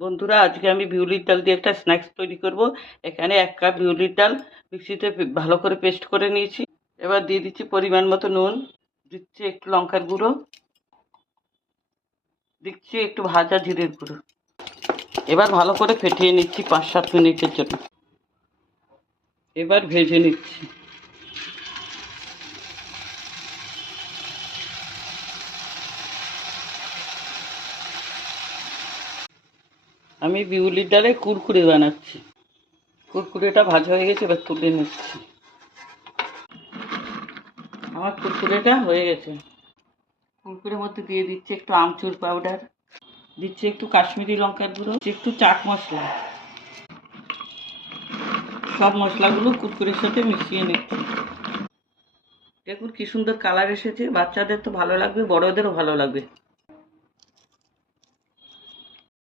বন্ধুরা, আজকে আমি বিউলির ডাল দিয়ে একটা স্ন্যাক্স তৈরি করব। এখানে 1 কাপ বিউলির ডাল মিক্সিতে ভালো করে পেস্ট করে নিয়েছি। এবার দিয়ে দিচ্ছি পরিমাণ মতো নুন, দিচ্ছি একটু লঙ্কার গুঁড়ো, দিচ্ছি একটু ভাজা জিরের গুঁড়ো। এবার ভালো করে ফেটিয়ে নিচ্ছি 5-7 মিনিটের জন্য। এবার ভেজে নিচ্ছি। আমি বিউলির ডালে কুরকুরে বানাচ্ছি। কুরকুরেটা ভাজা হয়ে গেছে, এবার তুলে নিচ্ছি। আমার কুরকুরেটা হয়ে গেছে। কুরকুরের মধ্যে দিয়ে দিচ্ছি একটু আমচুর পাউডার, দিচ্ছি একটু কাশ্মীরি লঙ্কার গুঁড়ো, দিচ্ছি একটু চাট মশলা। সব মশলাগুলো কুরকুরের সাথে মিশিয়ে নিচ্ছি। দেখুন কি সুন্দর কালার এসেছে। বাচ্চাদের তো ভালো লাগবে, বড়দেরও ভালো লাগবে।